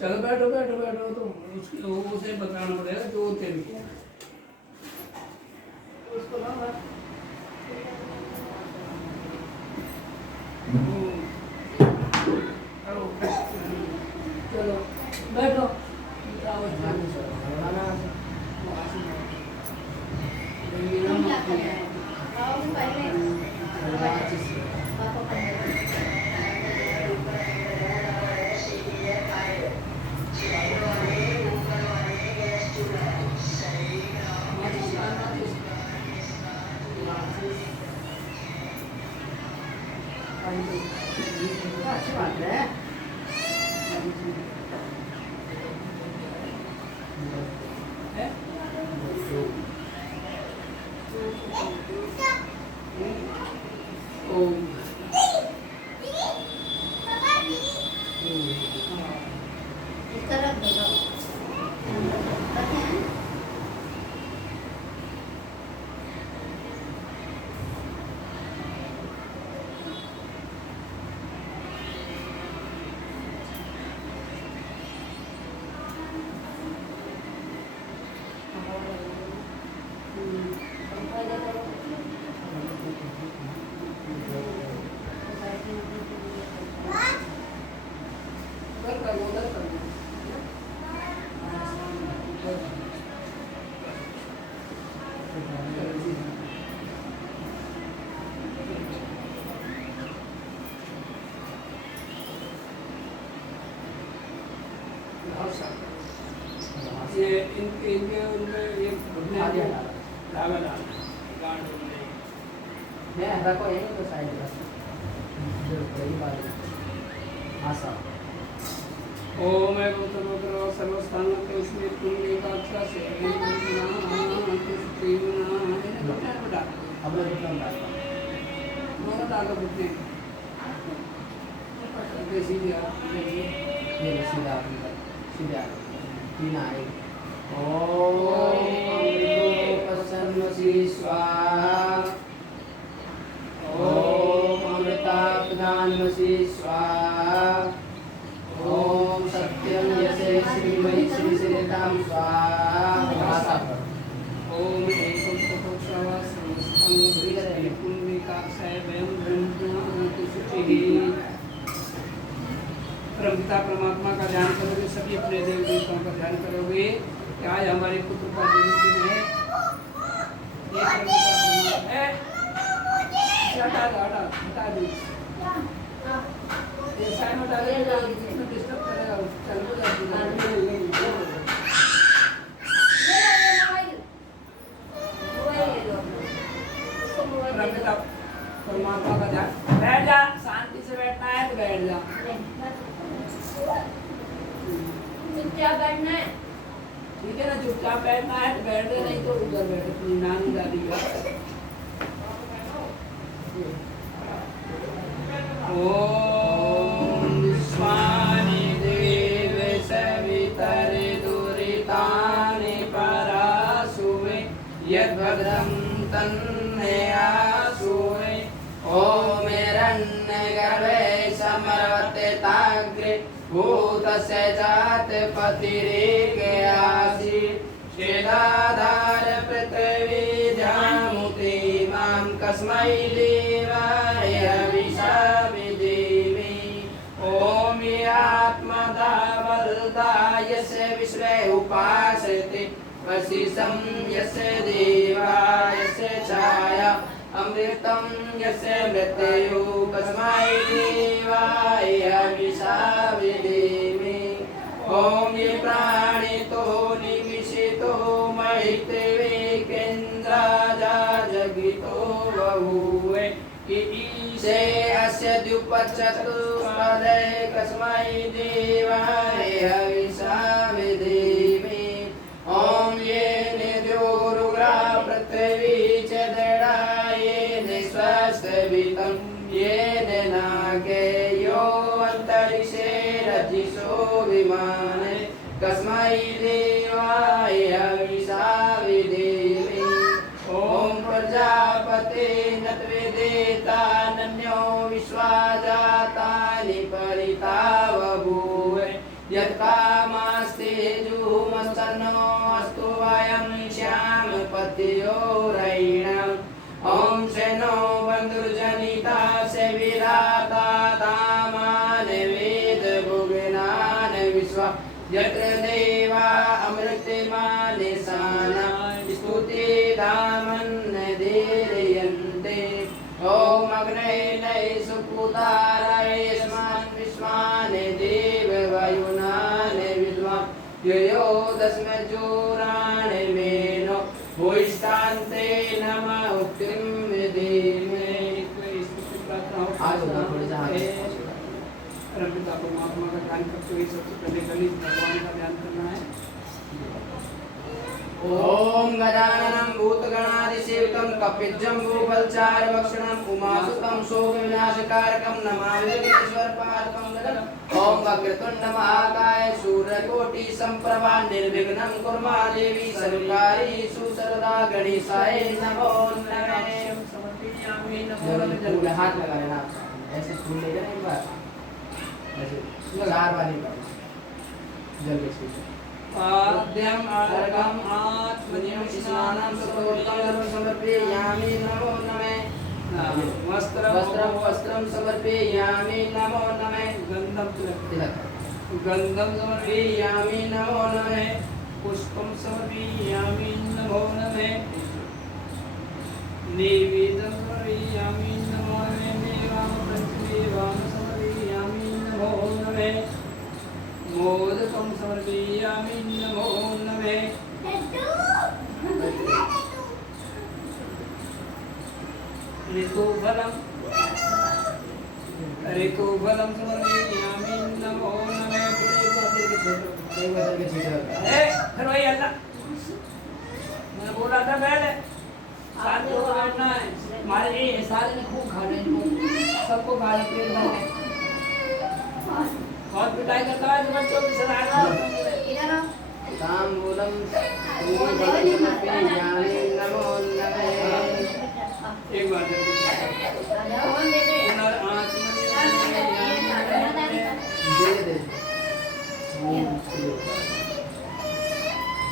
चलो बैठो बैठो बैठो, तो उसे बताना पड़ेगा जो तेरे उसको ना चलो बैठो अच्छी बात है। ये इनके उनमें एक घुटने आ गया डाला गांड मैं रखो यही तो साइड पर जो कई बार आशा ओम एवं सर्वस्थान के उसमें पुण्य का अच्छा से अब डालो घुटने सीधे ये सीधा सीधा तीन आए ओम प्रसन्नसी स्वाहा ओम अमृतापदानमसी स्वाहा ओम सत्यम यसे श्रीमयी श्री श्रीताम स्वाहा ओम एकम तपोक्षवा समस्तम पुण्यकाक्षय वयं ब्रह्मणि परमपिता परमात्मा का ध्यान करोगे, सभी अपने देव देवताओं का ध्यान करोगे कि आज हमारे पुत्र का जन्मदिन है। हटा दो ये साइड में डालेगा, इसमें डिस्टर्ब करेगा, परमपिता परमात्मा का ध्यान। बैठ जा, शांति से बैठना है तो बैठ जा, चुपचाप बैठना है, ठीक है ना? चुपचाप बैठना है तो बैठ दे, नहीं तो उधर बैठे अपनी नानी दादी का। ओम स्वामी देव सवितरे दुरितानि परासुमे यद्भद्रं तन्मे आसुमे ओम हिरण्यगर्भे समर्वते ताग्रे भूतस्य जाते पतिरेके आसि शेदाधार पृथ्वी जामुति मां कस्मै देवाय विशाविदेमि ओम आत्मदा वरदा यस्य विश्वे उपासते वशिषं यस्य देवा यस्य छाया अमृतं यस्य मृत्युः कस्मै देवाय विशाविदेमि ओम ये प्राणितो निमिषितो महितवेकेन्द्राजा जगितो बभूवे ईशे अस्य द्युपचतुष्पदे कस्मै देवाय हविषा विधीमि ओम ये निद्योरुग्रा पृथ्वी च दृढा येन स्वस्तिवितं येन नागे यो अन्तरिक्षे रजिषो विमाने कस्मै देवाय हविषा विधीमि ओम प्रजापते नत्वेदेतानन्यो विश्वाजातानि परिता बभूवे यत्कामास्ते जुहुमस्तनो अस्तु वयं श्यामपतयो रयिणम् ओम सेनो बन्धुर्जनिता सेविराता दामान् वेद भुवनान् विश्वा यत्र देवा अमृतमाने साना स्तुति धामन् धीरयन्ते ओम अग्नये सुपुतारये स्मान् विश्वान् देव वायुनान् विद्वान् यो दस्मज्जोरान् मेनो भूयिष्ठान्ते नमः उक्तिं विधीमहे। पिता परमात्मा का ध्यान करते हुए सबसे पहले गणेश भगवान का ध्यान करना है। ओम गजाननं भूतगणादिसेवितं कपिजम्बूफलचारुभक्षणं उमासुतं शोकविनाशकारकं नमामि विघ्नेश्वरपादकं गदम् ओम वक्रतुण्ड महाकाय सूर्यकोटिसम्प्रभा निर्विघ्नं कुरु मा देवी सर्वकार्येषु सर्वदा गणेशाय नमो नमः। समर्पयामि नमो नमः। हाथ लगा लेना, ऐसे फूल ले जाना एक बार, ऐसे चार वाली बार जल के पाद्यम अर्घम आत्मनियम स्नानं स्तोत्रं समर्पयामि नमो नमः। वस्त्रं समर्पयामि नमो नमः। गंधं समर्पयामि नमो नमः। पुष्पं समर्पयामि नमो नमः। नैवेद्यं समर्पयामि नमो नमः। मेवां प्रतिमेवां समर्पयामि नमो नमः। मोदकं समर्पयामि नमो नमः। ऋतुफलं समर्पयामि नमो नमः। फिर वही अल्लाह मैंने बोला था पहले साथ में बैठना है। हमारे ये सारे ने खूब खाना है, सबको खाना पेट भर के बहुत पिटाई करता है जो बच्चों की सलाह तांबूलम समर्पयामि नमो नमः। एक बार जल्दी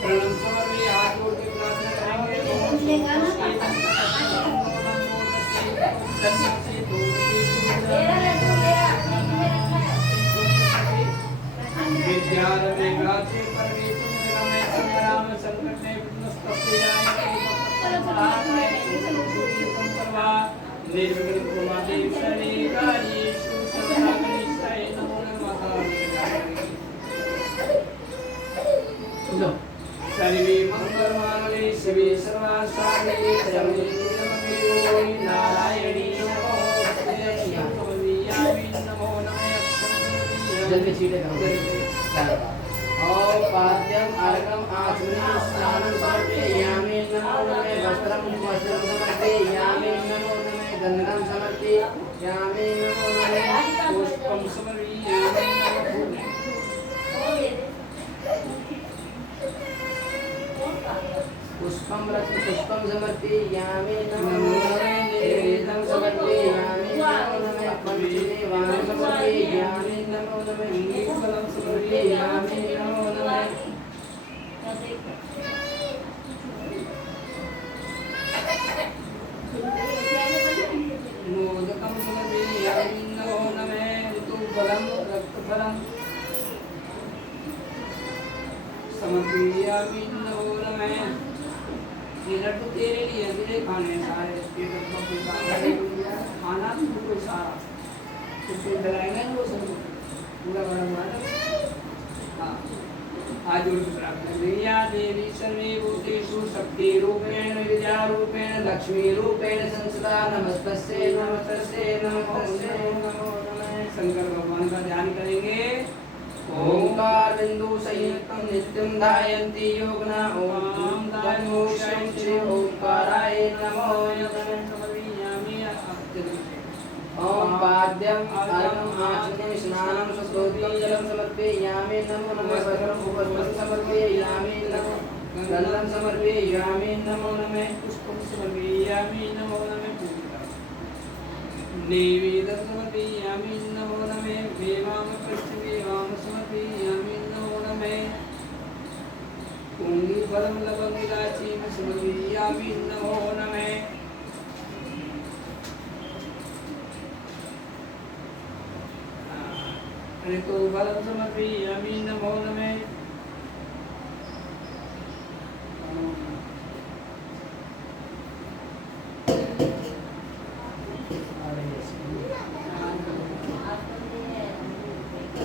प्रणम समर्पी हाथ जोड़ के प्रार्थना करेंगे। विद्यारम्भे गात्रे परमेतुं निरमे संग्राम संकटे विघ्नस्तस्याय संपर्वा निर्विघ्नं कुरु मा देवी सर्वकार्येषु सर्वदा गणेशाय नमो नमः। सर्वे मंगलमांगल्ये शिवे सर्वार्थसाधिके शरण्ये नारायणी नमोस्तुते। नमो नमः। जल्दी छीटे ओम पाद्यम अर्घम आचमनीय स्नानं समर्पयामि नमो नमः। वस्त्रं समर्पयामि नमो नमः। गन्धं समर्पयामि नमो नमः। पुष्पं समर्पयामि नमो नमः। पुष्पं समर्पयामि नमो नमः। नैवेद्यं समर्पयामि नमो नमः। पंचमेवां समर्पयामि नमो नमः। फलं समर्पयामि नमो नमः। मोदकं समर्पयामि नमो नमः। ऋतुफलं रक्तफलं समर्पयामि नमो नमः। ये लड्डू तेरे लिए तेरे खाने सारे खाना तो सारा तो डराएंगे वो सब पूरा बड़ा हाँ आज जोड़ के प्रार्थना करें। या देवी सर्वे भूतेषु शक्तिरूपेण विद्यारूपेण लक्ष्मीरूपेण संस्थिता नमस्तस्यै नमस्तस्यै नमस्तस्यै नमो नमः। शंकर भगवान का ध्यान करेंगे। ओंकार बिंदु संयुक्तं नित्यं ध्यायन्ति योगिनः। ओम दानमोक्षं श्री ओंकाराय नमो नमः। ओम पाद्यं अर्घ्यं आचमनीयं स्नानं सुस्तोत्रं जलं समर्पयामि नमो नमः। वस्त्रं उपस्त्रं समर्पयामि नमो गन्धं समर्पयामि नमो नमः। पुष्पं समर्पयामि नमो नमः। नैवेद्यं समर्पयामि नमो नमः। वेवां पृष्ठवेवां समर्पयामि नमो नमः। कुङ्गीफलं लवङ्गं इलाचीं समर्पयामि नमो नमः। तो फलं समर्पयामि नमो नमः।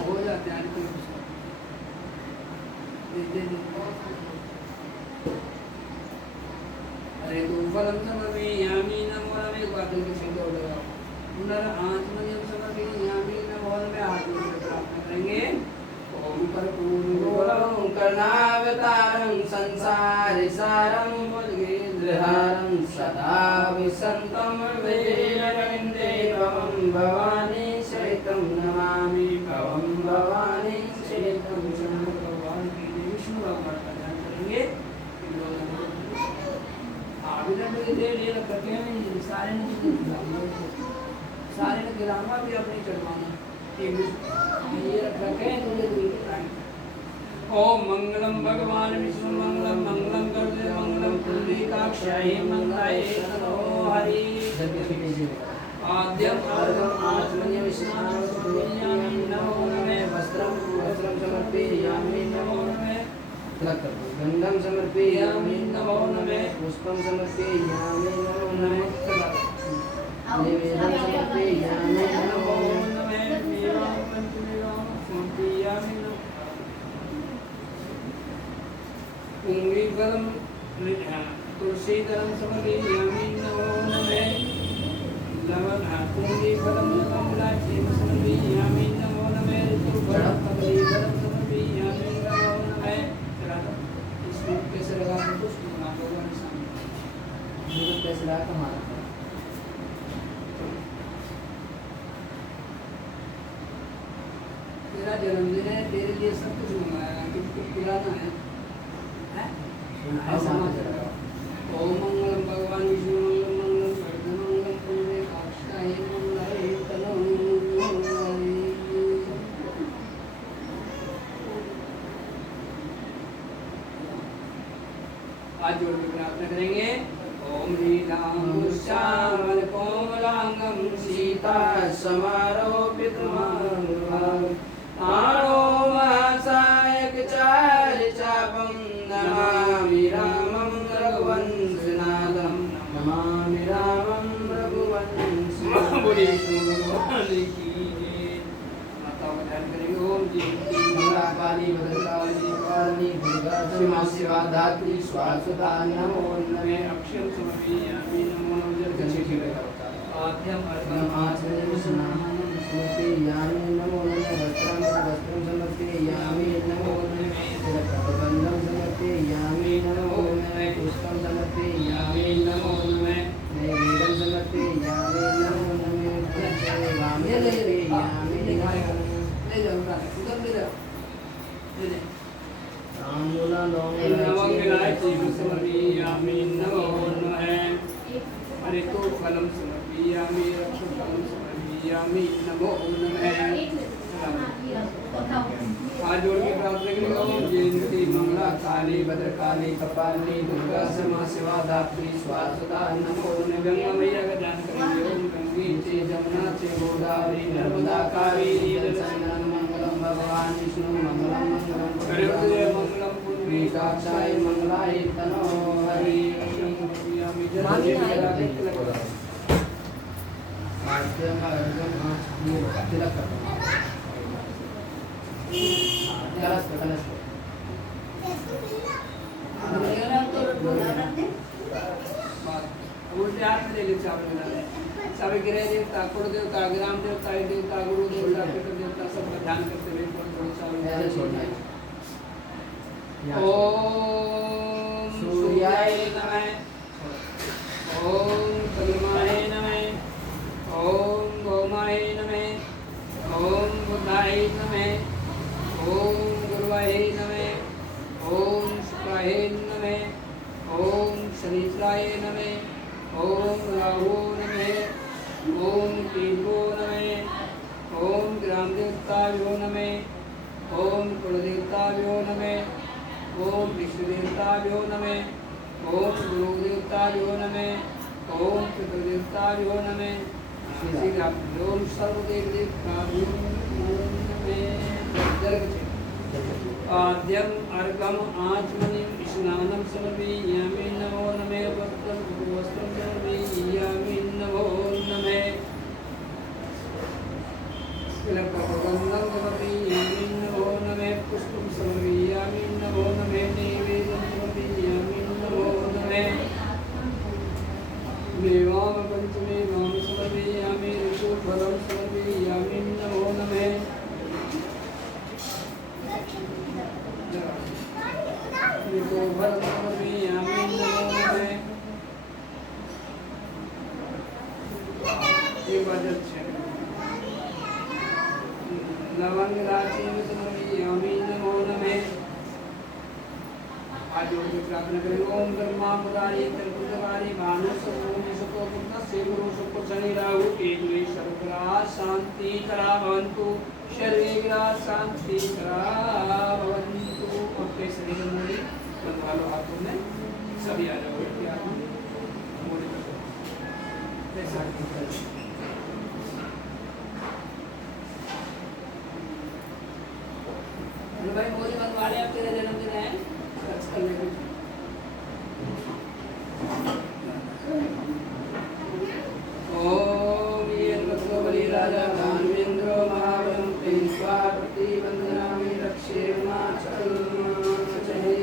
हो जाते हैं अरे तो फलं समर्पयामि नमो नमः। बादल के छेद हो गया पुनरात्मनियम समर्पयामि नमो नमः। हाथ जोड़ कर प्रार्थना करेंगे। ओम कर्पूरगौरं कर्णावतारं संसारसारं भुजगेन्द्रहारं सदा विसन्तं वेदरविन्दे भवं भवानी सहितं नमामि। भवं भवानी सहितं नमामि। भगवान की विष्णु भगवान का ध्यान करेंगे। आवेदन दे ले करके सारे ने गिरामा भी अपनी चढ़वाना ये रख रखे हैं तुझे दूर कराएंगे। ओम मंगलम भगवान विष्णु मंगलम मंगलम करते मंगलम पुंडरीकाक्षाय मंगलाय नमो हरि। आद्यम अर्घ्यम आचमनीयं स्नानं समर्पयामि नमो नमः। वस्त्रं समर्पयामि नमो नमः। गन्धं समर्पयामि नमो नमः। पुष्पं समर्पयामि नमो नमः। नैवेद्यं समर्पयामि नमो नमः। वेवां पञ्चमेवां समर्पयामि नमः। कुङ्गीफलं तुलसीदलं समर्पयामि नमो नमः। कुङ्गीफलं लवङ्गलाचीं समर्पयामि नमो नमः। ऋतुफलं कदलीफलं समर्पयामि नमो नमः। इसमें कैसे लगा तो उसको भगवान सामने कैसे लगा हमारा तेरा जन्मदिन है तेरे लिए सब कुछ मंगाया कि कुछ पिलाना है ऐसा मत करो। ओम मंगलम भगवान विष्णु मंगलम मंगलम वर्धन मंगलम पुंडरीकाक्षाय मंगलाय तनो हरि। आज जोड़ के प्रार्थना करेंगे। ओम नीलांबुश्यामल कोमलांगं सीता समारोपितमाङ्गं आणो महासायक चापं नमामि रामं रघुवंशनाथं। नमामि रामं रघुवंशनाथं। बोलिए विष्णु भगवान की जय। माताओं का ध्यान करेंगे। ओम जी मंगला काली भद्रकाली काली दुर्गा क्षमा शिवा धात्री स्वासुता नमो नमः। अक्षयं समर्पयामि नमो नमः। आद्यम अर्घ्यम आचमनीयं स्नानं समर्पयामि नमो नमः। वस्त्रं समर्पयामि नमो नमः। गन्धं समर्पयामि नमो नमः। पुष्पं समर्पयामि नमो नमः। नैवेद्यं समर्पयामि नमो नमः। पञ्चमेवां समर्पयामि नमो नमः। ले जाओ उधर ले जाओ ले जाओ। ताम्बूला लवंगलाचीं समर्पयामि नमो नमः। अरे तो फलं समर्पयामि रक्षफलं समर्पयामि नमो नमः। हाथ जोड़ के प्रार्थना करेंगे। ओम जयंती मंगला काली भद्रकाली कपालिनी दुर्गा क्षमा शिवा धात्री स्वासुता नमो नमः। गंगा मैया का ध्यान करेंगे। ओम गंगे चे जमुना चे गोदावरी नर्मदा कावेरी जलसंगम मंगलम भगवान विष्णु मंगलम मंगलम मंगलम पुंडरीकाक्षाय मंगलाय तनो हरि। उल्टे हाथ में ले ले चावल मिलाने सभी ग्रह देवता कुल देवता ग्राम देवता देवता गुरु देवता पितृ देवता सबका ध्यान करते हुए ओम सूर्याय नमः ओम चंद्रमाय नमः ओम भौमाय नमः ओम बुधाय नमः ओम गुरुवाय नमः ओम शुक्राय नमः ओम शनिचराय नमः ओम राहु नमः ओम केतु नमः ओम ग्राम देवताभ्यो नमः ओम कुलदेवताभ्यो नमः ओम विष्णुदेवताभ्यो नमः ओम गुरुदेवताभ्यो नमः ओम पितृदेवताभ्यो नमः ओम सर्वदेवताभ्यो नमः आद्यम अर्घम आचमनिम स्नानम समर्पयामि नमो नमः वस्त्रम वस्त्रम समर्पयामि नमो नमः तिलकगंधम समर्पयामि नमो नमः पुष्पम समर्पयामि नमो नमः नैवेद्यम समर्पयामि नमो नमः मेवाम पंचमेवाम समर्पयामि ऋतुफलं समर्पयामि नमो नमः लवंग राशि समर्पयामि नमो नमः आज प्रार्थना करें ओम ब्रह्मा मुरारी त्रिपुरारी भानु सर्वों सतो पुत्रस्य गुरु शुक्र शनि राहु केतु सर्वग्रह शांति करा भवन्तु शरीरा शांति करा भवन्तु अपने शरीर में बंधवा लो हाथों में सभी आ जाओ मोड़ी ऐसा भाई मोदी बनवाले अब तेरे जन्मदिन है खर्च करने को ओम ये भगवो बलि राजा दानवेंद्र महाबलम पेशवा प्रतिबंधनामि रक्षेमा चले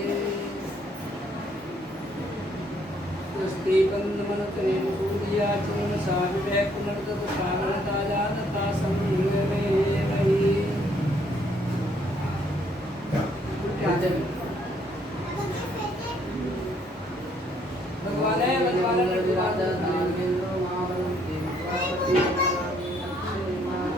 स्तीपन मनतने पूजिया चिन्ह साविवे पुनर्तत सागर ताजा तथा संग में रही भगवान है भगवान राजा दानवेंद्र महाबलम पेशवा प्रतिबंधनामि रक्षेमा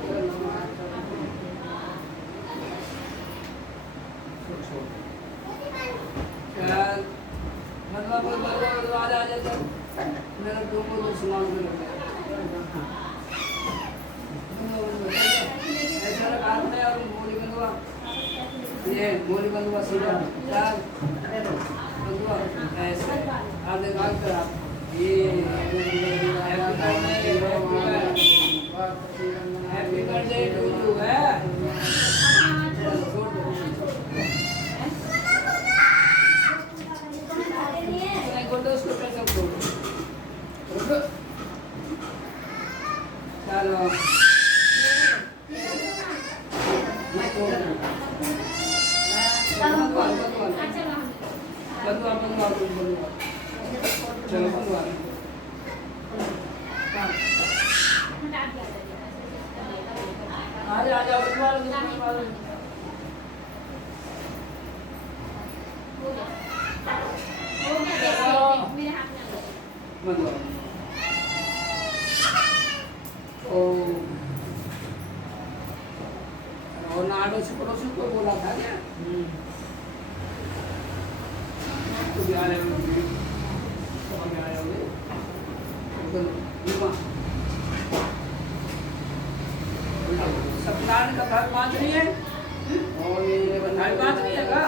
मतलब राजा जैसे मेरा तुमको तो समाज में लग गया ऐसा रखा है और बोली बंधुआ ये बोली बंधुआ सीधा चार बंधुआ ऐसे आधे भाग कर आप ये हैप्पी बर्थडे टू यू है उसको कैसे छोड़ो चलो बंधुआ चलो बंधुआ आ जाओ और नाडो से पड़ोसी को बोला था क्या तो भी आ रहे होंगे सब आए होंगे सत्यनारायण का घर बांध रही है और ये बधाई बांध रही है का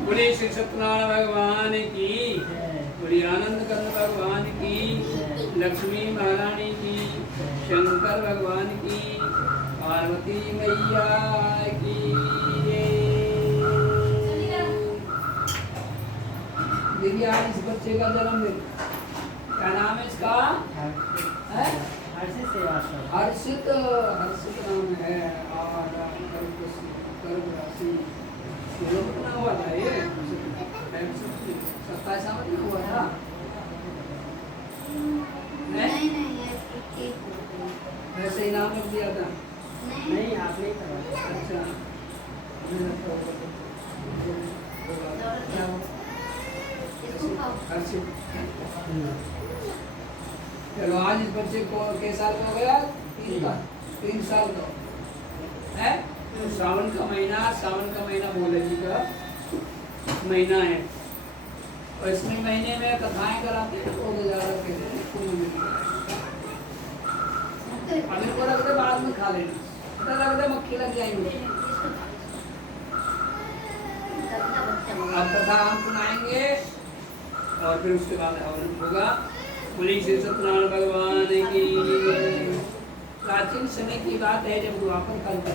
बोले श्री सत्यनारायण भगवान की, बोले आनंद कंद भगवान की, लक्ष्मी महारानी की, शंकर भगवान की, पार्वती मैया की। देखिए आज इस बच्चे का जन्मदिन, क्या नाम है इसका? हर्षित नाम है। और कर्क राशि कितना हुआ था ये? 27 में हुआ था। नहीं वैसे ही नाम रख दिया था। नहीं आपने करवाया। अच्छा चलो आज इस बच्चे को के साल का हो गया? 3 साल का है। श्रावण का महीना भोले जी का महीना है और इसमें महीने में कथाएं कराते हैं। तो अभी को रख दे, बाद में खा लेना। पता लग दे मक्खी लग जाएंगे। अब कथा हम सुनाएंगे और फिर उसके बाद हवन होगा। बोली श्री सत्यनारायण भगवान की। प्राचीन समय की बात है जब द्वापर काल का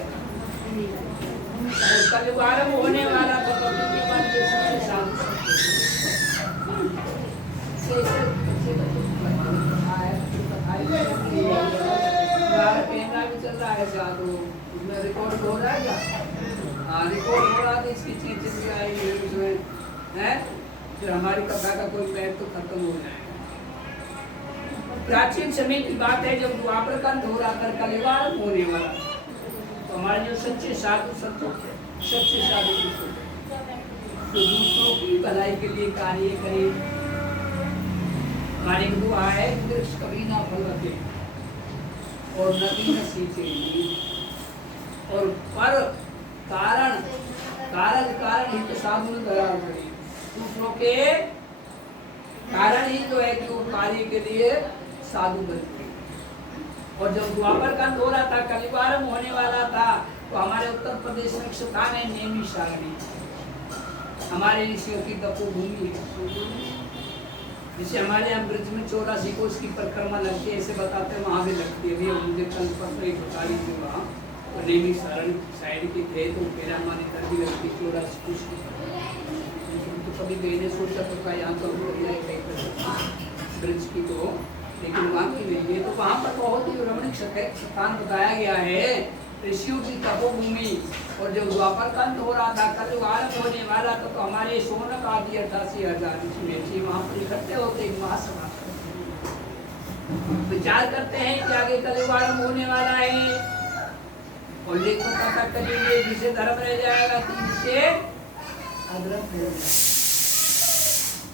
कलयुग आरंभ होने वाला था। कैमरा भी चल रहा है जादू, उसमें रिकॉर्ड हो रहा है क्या? हाँ रिकॉर्ड हो रहा है। इसकी चीज आएगी उसमें है, फिर हमारी कथा का कोई पैर तो खत्म हो जाएगा। प्राचीन समय की बात है जब द्वापर का अंत हो रहा था, कलयुग आरंभ होने वाला। तो हमारे जो सच्चे साधु संत थे, सच्चे साधु तो दूसरों की भलाई के लिए कार्य करें। हमारे दुआ है वृक्ष कभी ना फल रखे और नदी न सींचे और पर कारण हित साधु ने दया करी। दूसरों के कारण ही तो है कि वो कार्य के लिए साधु बन गए। और जब द्वापर का अंत हो रहा था, कलयुग आरंभ होने वाला था, तो हमारे उत्तर प्रदेश में एक स्थान है नैमिषारण्य, हमारे ऋषियों की तपोभूमि है। जिसे हमारे यहाँ ब्रज में 84 कोष की परिक्रमा लगती है, ऐसे बताते हैं वहाँ भी लगती है। अभी मुझे कल परसों एक बता रही थी वहाँ नैमिषारण्य साइड के थे, तो मेरा मान इधर भी लगती 84 कोष की। तो कभी गए ने सोचा तो क्या यहाँ तो ब्रज की तो, लेकिन वहाँ की नहीं है। तो वहाँ पर बहुत ही रमणीक स्थान बताया गया है, ऋषियों की तपोभूमि। और जब द्वापर का अंत हो रहा था, कलयुग आरंभ होने वाला था, तो हमारे सोनक आदि 88,000 ऋषि वहाँ पर इकट्ठे होते एक महासभा विचार करते हैं कि आगे कलयुग आरंभ होने वाला है। और लेख पता कलयुग में जिसे धर्म रह जाएगा, जिसे अधर्म रह जाएगा।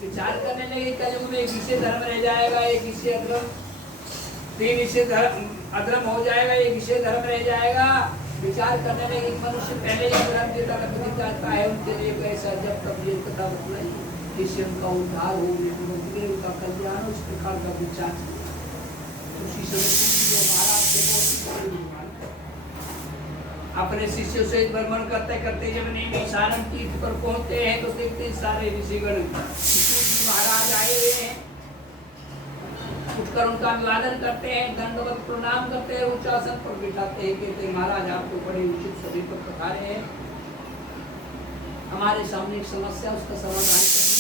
विचार करने लगे कलयुग में किसे धर्म रह जाएगा, एक किसे अधर्म, 3 इसे अधर्म हो जाएगा, एक इसे धर्म रह जाएगा। विचार करने में एक मनुष्य पहले ही धर्म की तरफ नहीं जाता है, उनके लिए ऐसा जब तक ये कथा बताई जिससे उनका उद्धार हो, उनका कल्याण, उस प्रकार का विचार उसी समय महाराज से अपने शिष्यों से भ्रमण करते करते जब नैमिषारण्य तीर्थ पर पहुंचते हैं तो देखते सारे ऋषिगण महाराज आए हुए हैं। उठकर उनका अभिवादन करते हैं, दंडवत प्रणाम करते हैं, उच्च आसन पर बिठाते हैं, कहते हैं महाराज आपको बड़े उचित सभी पर पधारे हैं, हमारे सामने एक समस्या उसका समाधान करिए।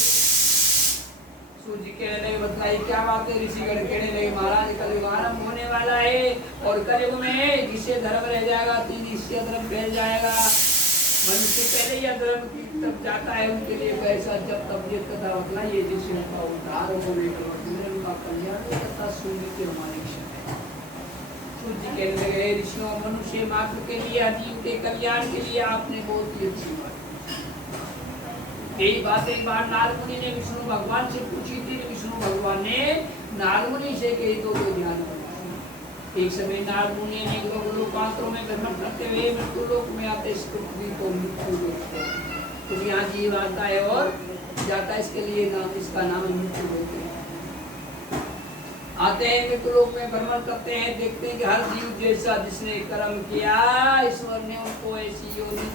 सूर्य जी कहने लगे बताइए क्या बात है। ऋषिगण कहने लगे महाराज कलयुग आरंभ होने वाला है और कलयुग में जिससे धर्म रह जाएगा, 3 इससे अधर्म फैल जाएगा। मनुष्य पहले ही अधर्म की तरफ जाता है, उनके लिए कैसा जब तब ये कथा बतलाइए जिससे उनका उद्धार हो, उनका कल्याण कथा सुनने की हमारी इच्छा है। सूर्य जी कहने लगे ऋषियों, मनुष्य मात्र के लिए, जीव के कल्याण के लिए आपने बहुत ही अच्छी बात। यही बात एक बार नारद मुनि ने विष्णु भगवान से पूछी थी। विष्णु भगवान ने नारद मुनि से कही तो कोई ध्यान रखा। एक समय नारद मुनि ने लोकांतरों में भ्रमण करते हुए मृत्यु लोक में आते, इस पृथ्वी को मृत्यु लोक तुम यहाँ जीव आता है और जाता है, इसके लिए नाम, इसका नाम मृत्यु लोक है। आते हैं मृत्यु लोक में, भ्रमण करते हैं, देखते हैं कि हर जीव जैसा जिसने कर्म किया ईश्वर ने उनको ऐसी योनि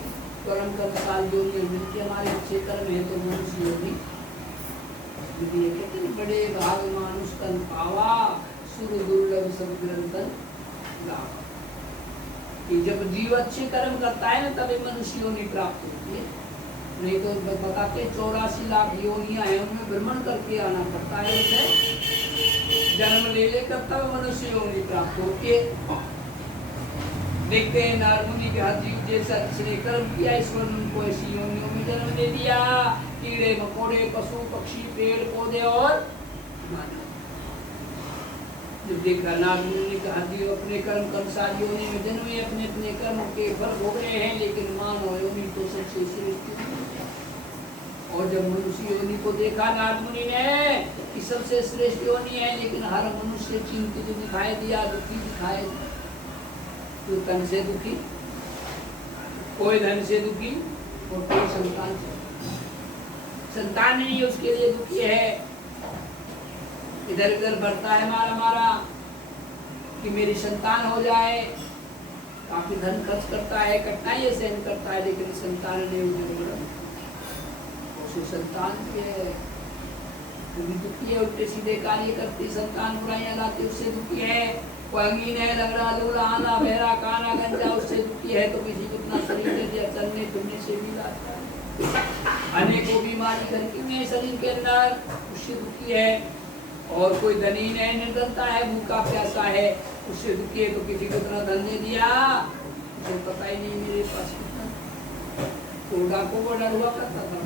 कर्म का साल योनि मिलती, हमारे अच्छे कर्म है तो मनुष्य योनि कहते हैं बड़े भाग मानुष तन पावा सुर दुर्लभ सब ग्रंथन लावा। कि जब जीव अच्छे कर्म करता है ना तभी मनुष्य योनि प्राप्त होती है, नहीं तो बताते 84 लाख योनियां हैं उनमें भ्रमण करके आना पड़ता है, उसे जन्म ले लेकर तब मनुष्य योनि प्राप्त होती है। देखते हैं नारद मुनि के हर जीव जैसा जिसने कर्म किया ईश्वर ने उनको ऐसी योनियों में जन्म दे दिया, कीड़े मकोड़े पशु पक्षी पेड़ पौधे और मानव। जब देखा नारद मुनि ने कहा जीव अपने कर्म के अनुसार योनि में जन्मे, अपने अपने कर्म के फल भोग रहे हैं, लेकिन मानव योनि तो सबसे श्रेष्ठ है। और जब मनुष्य योनि को देखा नारद मुनि ने कि सबसे श्रेष्ठ योनि है, लेकिन हर मनुष्य चिंतित दिखाई दिया, दुखी दिखाई दिया, तो तन से दुखी, कोई धन से दुखी और कोई संतान से, संतान नहीं उसके लिए दुखी है, इधर उधर बढ़ता है मारा मारा कि मेरी संतान हो जाए, काफी धन खर्च करता है, कठिनाई सहन करता है, लेकिन संतान नहीं उधर संतान के दुखी है, उल्टे सीधे कार्य करती संतान, बुराइयां लाती उससे दुखी है, कोई अंगीन है, लंगड़ा लूला आना बहरा काना गंजा उससे दुखी है, तो किसी को इतना शरीर दे दिया चलने फिरने से भी लाता है, अनेकों बीमारी घर की में शरीर के अंदर उससे दुखी है, और कोई धनीन है, निर्धनता है, भूखा प्यासा है उससे दुखी है, तो किसी को इतना धन दे दिया उसे पता ही नहीं मेरे पास कितना, तो डाकों को डर हुआ करता था,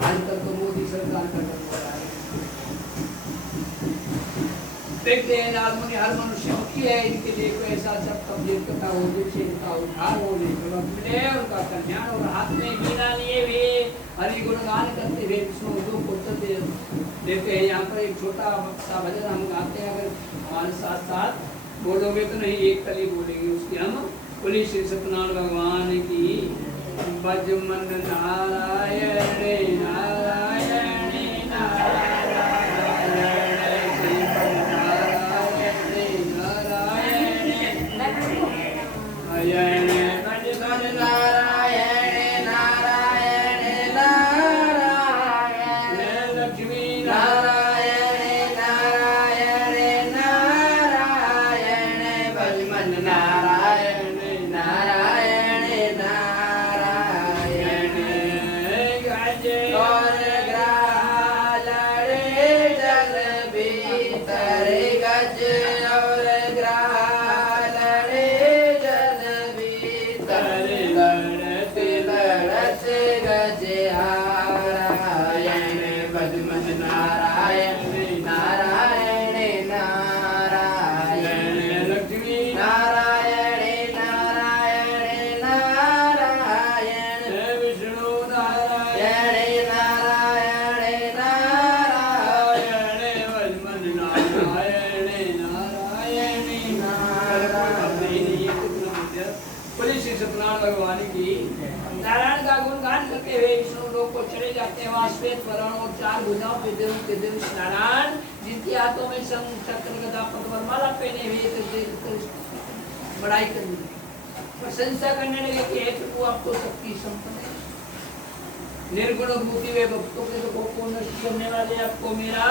आजकल तो मोदी सरकार का डर हो रहा है। देखते हैं नारद मुनि हर मनुष्य दुखी है, इनके लिए कोई ऐसा सब तबलीग करता हो जिससे इनका उद्धार हो, मिले उनका कल्याण, और हाथ में वीणा लिए हुए हरि गुणगान करते हुए विष्णु उद्योग को चलते देते हैं। यहाँ पर एक छोटा सा भजन हम गाते हैं, अगर हमारे साथ साथ बोलोगे तो नहीं, एक कली बोलेंगे उसकी हम, बोली श्री सत्यनारायण भगवान की भज मन नारायण नारायण नारायण नारायण का गुणगान करते हुए विष्णु लोक को चले जाते हैं, वहाँ श्वेत वर्ण और चार भुजाओं के देव नारायण, जिनके हाथों में शंख चक्र गदा पद्म माला पहने हुए बड़ाई करने लगे, प्रशंसा करने लगे कि हे प्रभु आप तो शक्ति संपन्न है, निर्गुण भूति वे भक्तों के दुखों को नष्ट करने वाले आपको मेरा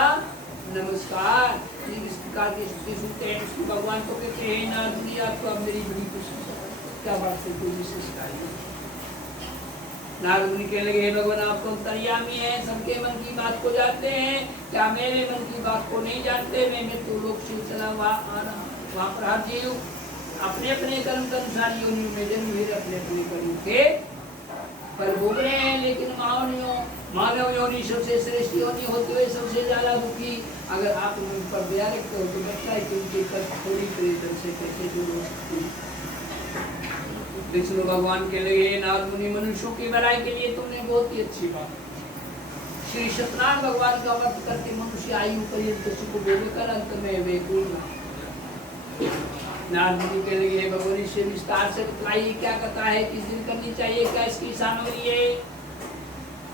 नमस्कार। इस प्रकार की स्तुति सुनते हैं विष्णु भगवान को कहते हैं नारद मुनि आपको अब मेरी बड़ी प्रशंसा, क्या बात है, कोई विशेष कार्य। नारद मुनि कहने लगे हे भगवान आप तो अंतर्यामी हैं, सबके मन की बात को जानते हैं, क्या मेरे मन की बात को नहीं जानते? मैं मृत्यु लोक से चला वहाँ पर हर जीव अपने अपने कर्म के अनुसार योनियों में जन्म हुए अपने अपने कर्म के फल भोग रहे हैं, लेकिन मानव योनि सबसे श्रेष्ठ योनि होते हुए सबसे ज्यादा दुखी। अगर आप उन पर दया रखते हो तो लगता है कि उनके कर थोड़ी प्रेरण से कैसे दूर हो सकती है। विष्णु भगवान के लिए नारद मुनि मनुष्यों की भलाई के लिए तुमने बहुत ही अच्छी बात, श्री सत्यनारायण भगवान का व्रत करके मनुष्य आयु पर्यंत सुख भोग कर अंत में वे नारद मुनि के लिए भगवान से विस्तार से बताइए क्या कथा है, किस दिन करनी चाहिए, क्या इसकी सामग्री है।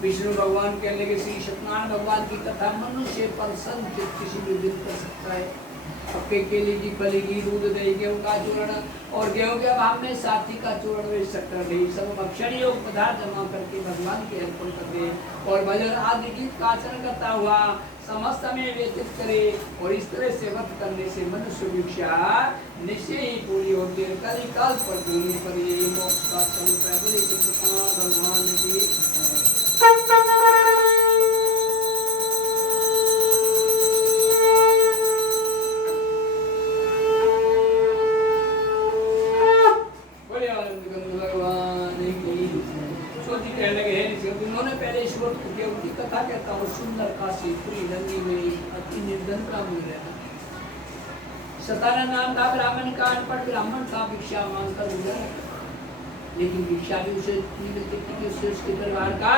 विष्णु भगवान कहने लगे श्री सत्यनारायण भगवान की कथा मनुष्य पर संचित किसी भी दिन कर सकता है। पक्के केले की फलेगी, दूध दही, गेहूं का चूर्ण और गेहूं के अभाव में साथी का चूर्ण वे शक्कर दही सब भक्षण योग पदार्थ जमा करके भगवान के अर्पण करते और भजन आदि गीत का आचरण करता हुआ समस्त समय व्यतीत करे। और इस तरह से व्रत करने से मनुष्य भिक्षा निश्चय ही पूरी होती है। कल काल पर भूमि पर ये मोक्ष का स्वरूप है। बोले कृष्ण भगवान की उनकी कथा कहता हूँ। सुंदर काशी पूरी नंदी में अति निर्धनता में रहता। सतानंद नाम का ब्राह्मण का अनपढ़ ब्राह्मण था, भिक्षा मांगकर गुजरा, लेकिन भिक्षा भी उसे मिलती थी, उससे उसके परिवार का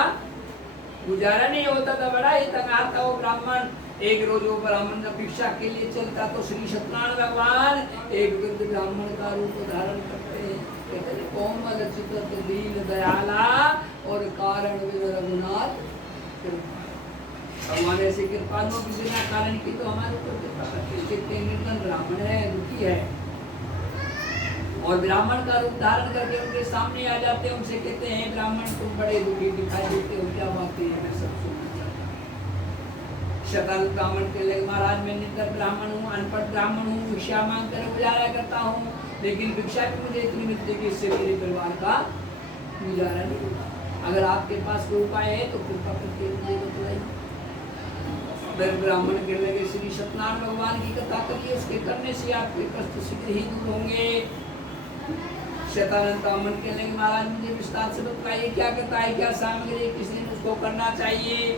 गुजारा नहीं होता था। बड़ा ही तंग था वो ब्राह्मण। एक रोज वो ब्राह्मण जब भिक्षा के लिए चलता तो श्री सत्यनारायण भगवान एक वृद्ध ब्राह्मण का रूप धारण करते हैं। कहते हैं कोमल चित्त दीन दयाला और कारण रघुनाथ। भगवान ऐसे कृपालुओं की बिना कारण की तो हमारे ऊपर कृपा करते। कितने निर्धन ब्राह्मण है, दुखी है, और ब्राह्मण का रूप धारण करके उनके सामने आ जाते हैं। उनसे कहते हैं ब्राह्मण तुम बड़े दुखी दिखाई देते हो, क्या बात है? मैं सब सुनना चाहता हूँ। शतानंद ब्राह्मण के लिए महाराज मैं निर्धन ब्राह्मण हूँ, अनपढ़ ब्राह्मण हूँ, भिक्षा मांग कर गुजारा करता हूँ, लेकिन भिक्षा भी मुझे इतनी मिलती है कि इससे मेरे परिवार का गुजारा नहीं होता। अगर आपके पास कोई उपाय है तो कृपा करके मुझे बतलाइए। ब्राह्मण कहने लगे श्री सत्यनारायण भगवान की कथा करिए, उसके करने से आपके कष्ट शीघ्र ही दूर होंगे। शतानंद ब्राह्मण कहने लगे महाराज मुझे विस्तार से बताइए क्या कथा है, क्या सामग्री, किस दिन उसको करना चाहिए।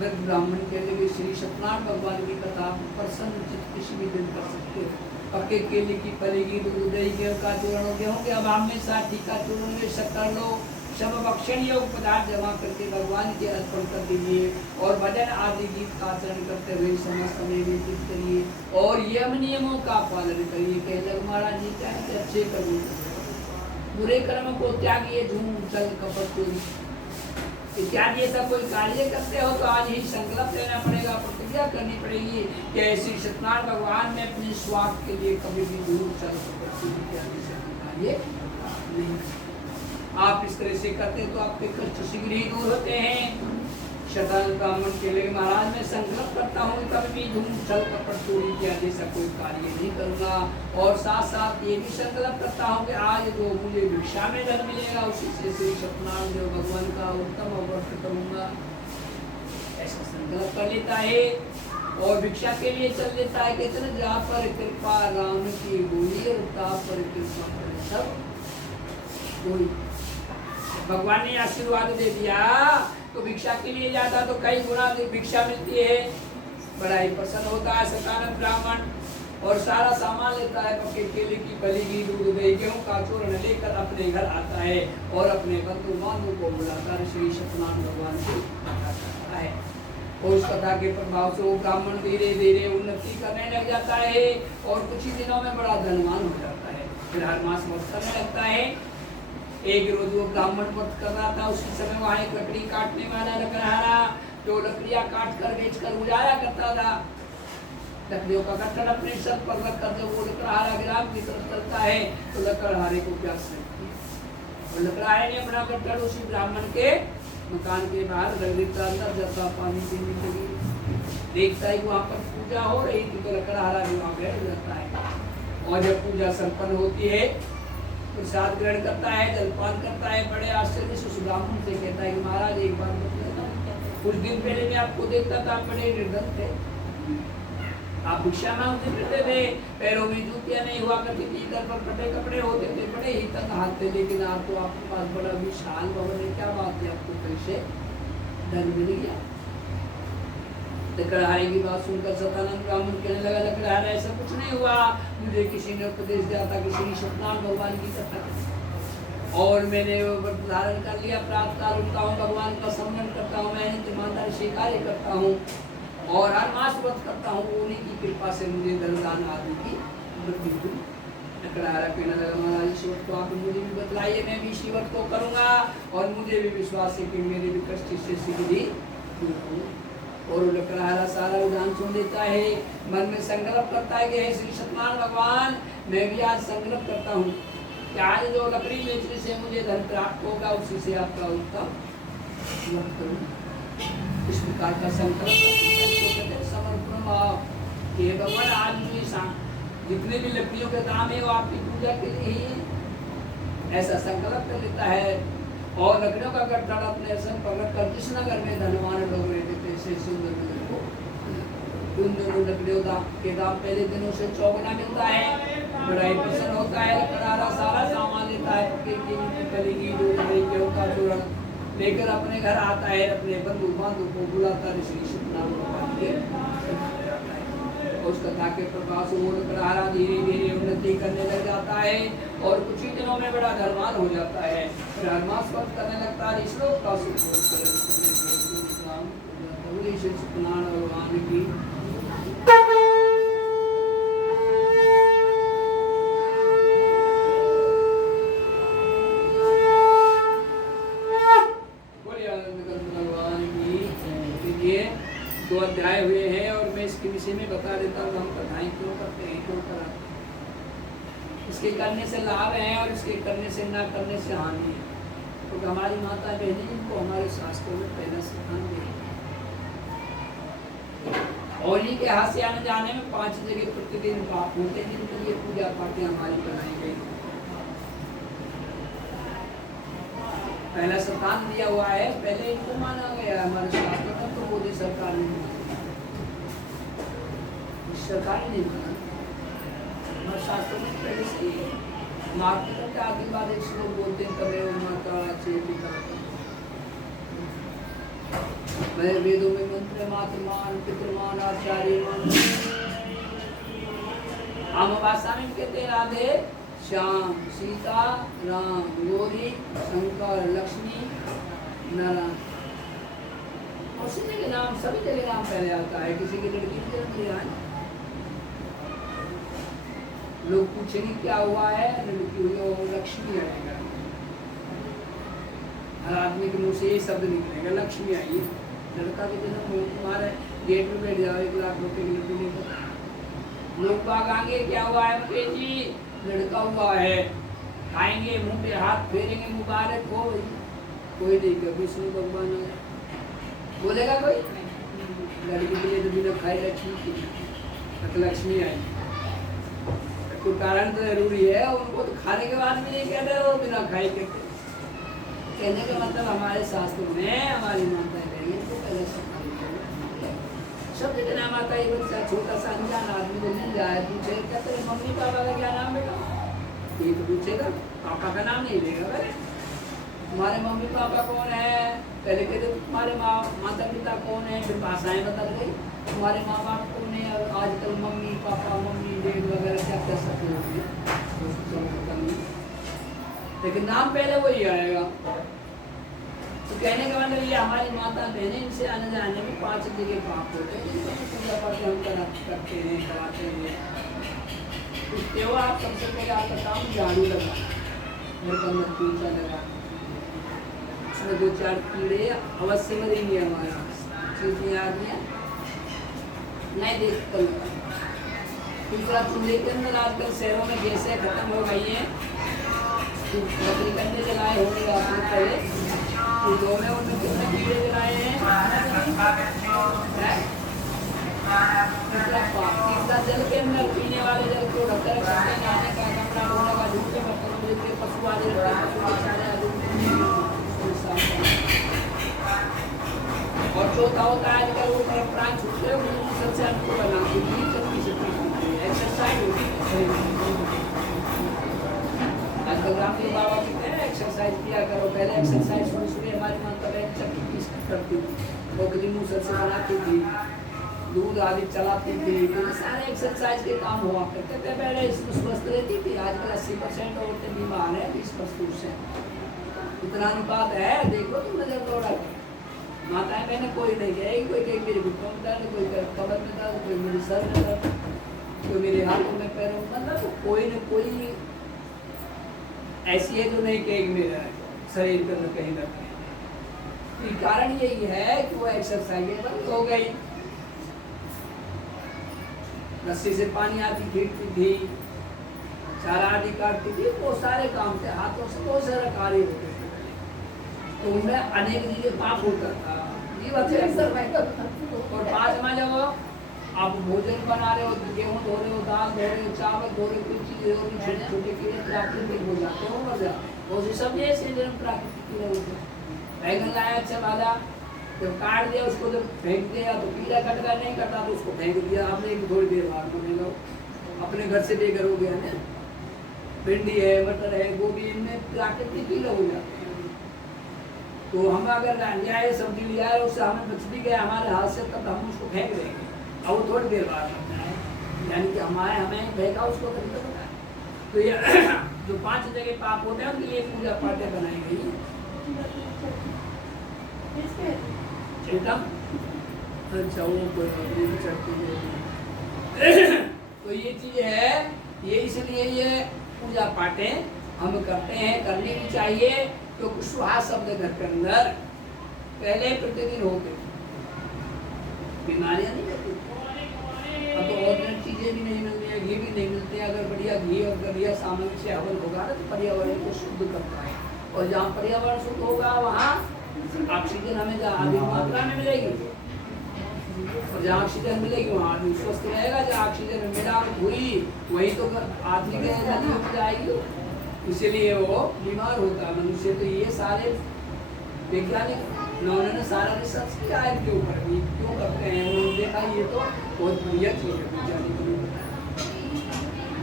ब्राह्मण कहने लगे श्री सत्यनारायण भगवान की कथा प्रसन्न चित्त किसी भी दिन कर सकते हो। पक्के केले की फलेगी, दूध दही, गेहूं का चूर्ण, गेहूं के अभाव में साथी का चूर्ण में शक्कर लो, सब भक्षण योग पदार्थ जमा करके भगवान के अर्पण कर दीजिए और भजन आदि गीत का आचरण करते हुए समस्त समय व्यतीत करिए और यम नियमों का पालन करिए। कह महाराज जी क्या है, अच्छे कर्म बुरे कर्म को त्यागिए, झूठ छल कपट चोरी इत्यादि ऐसा कोई कार्य करते हो तो आज ही संकल्प लेना पड़ेगा, प्रतिज्ञा करनी पड़ेगी कि ऐसी सत्यनारायण भगवान में अपने स्वार्थ के लिए कभी भी झूठ छल कपट चोरी इत्यादि से कार्य नहीं। आप इस तरह से करते तो आपके कष्ट शीघ्र ही दूर होते हैं। शतानंद ब्राह्मण के लिए महाराज मैं संकल्प करता हूँ कभी भी झूठ छल कपट चोरी इत्यादि ऐसा कोई कार्य नहीं करूँगा और साथ साथ ये भी संकल्प करता हूँ कि आज जो मुझे भिक्षा में धन मिलेगा उसी से श्री सत्यनारायण देव भगवान का उत्तम व्रत करूँगा। ऐसा संकल्प कर लेता है और भिक्षा के लिए चल लेता है। कहते ना जहाँ पर कृपा राम की बोली और तहाँ पर कृपा करे सब कोई। भगवान ने आशीर्वाद दे दिया तो भिक्षा के लिए जाता तो कई गुना भिक्षा मिलती है। बड़ा ही प्रसन्न होता है सतानंद ब्राह्मण और सारा सामान लेता है। पक्के केले की फलेगी, दूध दही, गेहूं का चूर्ण लेकर अपने घर आता है और अपने बंधु बांधव को बुलाकर श्री सत्यनारायण भगवान की कथा करता है। और उस कथा के प्रभाव से वो ब्राह्मण धीरे धीरे उन्नति करने लग जाता है और कुछ ही दिनों में बड़ा धनवान हो जाता है। फिर हर मास व्रत करने लगता है। एक रोज वो ब्राह्मण व्रत कर रहा था, उसी समय वहाँ एक लकड़ी काटने वाला लकड़हारा जो लकड़ियाँ काट कर बेच कर गुजारा करता था। लकड़ियों का गट्ठर अपने सर पर रख कर जब वो लकड़हारा ग्राम की तरफ चलता है तो लकड़हारे को प्यास लगती है और लकड़हारे ने अपना गट्ठर उसी ब्राह्मण के मकान के बाहर रख देता, अंदर जाता पानी पीने के लिए। देखता है वहाँ पर पूजा हो रही थी तो लकड़हारा भी वहाँ बैठ जाता है और जब पूजा संपन्न होती है प्रसाद ग्रहण करता है, जलपान करता है। बड़े आश्चर्य से उस ब्राह्मण से कहता है कि महाराज एक बार बतलाता, कुछ दिन पहले मैं आपको देखता था, आप बड़े निर्धन थे, आप भिक्षा मांगते फिरते थे, पैरों में जूतियां नहीं हुआ करती थी, इधर पर फटे कपड़े होते थे, बड़े ही तंग हाथ थे, लेकिन आप तो आपके पास बड़ा विशाल भवन है, क्या बात है आपको कैसे धन मिल गया? लकड़हारे की बात सुनकर सतानंद ब्राह्मण कहने लगा लकड़हारा ऐसा कुछ नहीं हुआ, मुझे किसी ने उपदेश दिया था कि श्री सत्यनारायण भगवान की कथा और मैंने व्रत धारण कर लिया, प्रातःकाल उठता हूँ, भगवान का स्मरण करता हूँ, मैं ईमानदारी से कार्य करता हूँ और हर मास व्रत करता हूँ। उन्हीं की कृपा से मुझे धन दान आदि की वृद्धि हुई। लकड़हारा कहने लगा महाराज इस वक्त तो आप मुझे भी बतलाइए, मैं भी इसी वक्त को करूँगा और मुझे भी विश्वास है कि मेरे भी कष्ट से सिद्धि दूर हो। और लकड़हारा सारा विधान सुन लेता है, मन में संकल्प करता है कि हे श्री सत्यनारायण भगवान, मैं भी आज संकल्प करता हूँ कि आज जो लकड़ी बेचने से मुझे धन प्राप्त होगा उसी से आपका उत्तम इस प्रकार का संकल्प समर्पण भाव कि भगवान आज मुझे जितने भी लकड़ियों के दाम है वो आपकी पूजा के लिए ही ऐसा संकल्प कर लेता है। और लकड़ियों का गट्ठा अपने सन पकड़ कर जिस नगर में धनवान लोग रहते थे ऐसे सुंदर नगर को उन दोनों लकड़ियों के दाम पहले दिनों से चौगुना मिलता है। बड़ा ही प्रसन्न होता है, लकड़हारा सारा सामान लेता है गेहूं का चूर्ण लेकर अपने घर आता है, अपने बंधु बांधव को बुलाता है, श्री सत्यनारायण उस कथा के प्रकाश वो लकड़हारा धीरे धीरे उन्नति करने लग जाता है और कुछ ही दिनों में बड़ा धर्माल हो जाता है, धर्मास्पद करने लगता है। श्लोक का सत्यनारायण भगवान की दो अध्याय हुए हैं और मैं इसके विषय में बता देता हूँ हम कथाएं क्यों करते हैं, क्यों कराते। इसके करने से लाभ है और इसके करने से ना करने से हानि है। तो हमारी माता बहनें जिनको हमारे शास्त्रों में पहला सिद्धांत दिया होली के हाथ से आने जाने में 5 जगह प्रतिदिन पाप होते हैं जिनके लिए पूजा पाठ हमारी बनाई गई। पहला सिद्धांत दिया हुआ है, पहले इनको माना गया हमारे शास्त्रों में, तो मोदी सरकार ने सरकार नहीं माना हमारे शास्त्रों में पहले से ही मार्केट के आगे बाद एक श्लोक बोलते हैं तबे माता चेतिका मैं वेदों में मंत्र मातृमान पितृमान आचार्य मान आम भाषा में कहते हैं राधे श्याम सीता राम गौरी शंकर लक्ष्मी नारायण और सभी के नाम सभी जगह नाम पहले आता है। किसी की लड़की की जन्म लिया है, लोग पूछेंगे क्या हुआ है, लड़की हुई वो लक्ष्मी आएगा। हर आदमी के मुंह से ये शब्द निकलेगा लक्ष्मी आई। लड़का के जन्म हो तुम्हारे गेट में बैठ जाओ 1 लाख रुपए की लड़की लेकर, लोग बाग आगे क्या हुआ है मुझे जी लड़का हुआ है, खाएंगे मुंह पे हाथ फेरेंगे मुबारक हो। कोई नहीं कभी विष्णु भगवान बोलेगा कोई लड़की के लिए तो बिना खाए लक्ष्मी लक्ष्मी आई। कोई कारण तो जरूरी है, उनको तो खाने के बाद भी नहीं कहते वो बिना खाए कहते। कहने का मतलब हमारे शास्त्रों में हमारी माता बहन को पहले शब्द के नाम आता है। बच्चा छोटा सा अनजान आदमी को मिल जाए पूछे क्या तेरे मम्मी पापा का क्या नाम बेटा, ये तो पूछेगा, पापा का नाम नहीं लेगा। पहले तुम्हारे मम्मी पापा कौन है, पहले कहते तुम्हारे माता पिता कौन है, फिर भाषाएं बदल गई तुम्हारे माँ बाप कौन है। और आजकल मम्मी पापा मम्मी डैड वगैरह क्या क्या शब्द होती है, लेकिन नाम पहले वही आएगा। तो कहने का मतलब ये हमारी माता बहनें इनसे आने जाने में 5 जगह पाप होते हैं जिनको पूजा पाठ हम करते हैं कराते हैं। उसके बाद आप सबसे पहले आपका काम झाड़ू लगाना, मेरे को अंदर पूजा लगा उसमें 2-4 कीड़े अवश्य मरेंगे। हमारा चीजें आ गया नहीं देख कर। दूसरा चूल्हे के अंदर आजकल शहरों में गैसें खत्म हो गई हैं, लकड़ी कंडे जलाए होंगे आपने पहले, तो में उनमें कितने कीड़े जलाए हैं। तीसरा जल के अंदर पीने वाले जल को ढककर रखते हैं, नहाने का कपड़ा धोने का झूठे बर्तन देते पशु आदि और चौथा होता है आजकल वो परंपराएं छूटते हैं सबसे अनुकूल एक्सरसाइज होती। आजकल रामदेव बाबा कहते हैं एक्सरसाइज किया करो। पहले एक्सरसाइज सुबह हमारी माता बहन चक्की पीस करती थी, बोकली मूसल से बनाती थी, दूध आदि चलाती थी, तो सारे एक्सरसाइज के काम हुआ करते थे। पहले इसमें स्वस्थ रहती थी, आजकल 80% औरतें बीमार है 20%। इतना अनुपात है, देखो तुम नजर प्रोडक्ट माताएं बहने कोई नहीं कहेगी, कोई कहेगी मेरे घुटनों में दर्द, कोई कमर में दर्द, कोई मेरी सर में दर्द। तो मेरे हाथों में पैरों में मतलब तो कोई न कोई ऐसी है जो नहीं कहेगी मेरा शरीर के अंदर कहीं ना कहीं। कारण यही है कि वो एक्सरसाइज बंद हो गई। रस्सी से पानी आती खींचती थी, चारा आदि काटती थी, वो सारे काम थे, हाथों से बहुत सारा कार्य होते थे। तो उनमें अनेक चीजें पाप होता था। ये और पाँच में जब आप भोजन बना रहे हो, गेहूं धो रहे हो, दाल धो रहे हो, चावल धो रहे हो, कोई चीजें हो रही, छोटे छोटे कीड़े प्राकृतिक हो जाते हो, मर जाते हैं। और सब ऐसे प्राकृतिक कीड़े होते हैं। बैगन लाया, अच्छा वाला, जब काट दिया उसको, जब फेंक दिया तो कीड़ा कट गया, नहीं कटा तो उसको फेंक दिया आपने, एक थोड़ी देर बाद बनेगा, अपने घर से लेकर हो गया ना। भिंडी है, मटर है, गोभी, इनमें प्राकृतिक कीड़े हो जाते हैं। तो हम अगर लिया है, सब्जी लिया है, उससे हमें बच भी गया हमारे हाथ से, तब हम उसको फेंक देंगे, अब वो थोड़ी देर बाद बनता है, यानी कि हमें फेंका उसको कभी तो पता है। तो ये जो 5 जगह पाप होते हैं उनके लिए पूजा पाठें बनाई गई। अच्छा वो कोई तो ये चीज है, ये इसलिए ये पूजा पाठें हम करते हैं, करनी भी चाहिए, क्योंकि सुहा शब्द घर के अंदर पहले प्रतिदिन होते, बीमारियां नहीं होती। अब तो ऑर्गेनिक चीजें भी नहीं मिलती है, घी भी नहीं मिलते हैं। अगर बढ़िया घी और बढ़िया सामग्री से हवन होगा ना तो पर्यावरण को शुद्ध करता है, और जहाँ पर्यावरण शुद्ध होगा वहाँ ऑक्सीजन हमें अधिक मात्रा में मिलेगी, और जहाँ ऑक्सीजन मिलेगी वहाँ आदमी स्वस्थ रहेगा। जहाँ ऑक्सीजन मिलावट हुई वही तो आदमी के नदियों में जाएगी, इसीलिए वो बीमार होता है मनुष्य। तो ये सारे वैज्ञानिक उन्होंने सारा रिसर्च किया है इनके ऊपर, भी क्यों करते हैं, उन्होंने देखा ये तो बहुत बढ़िया चीज़ है वैज्ञानिक ने बताया।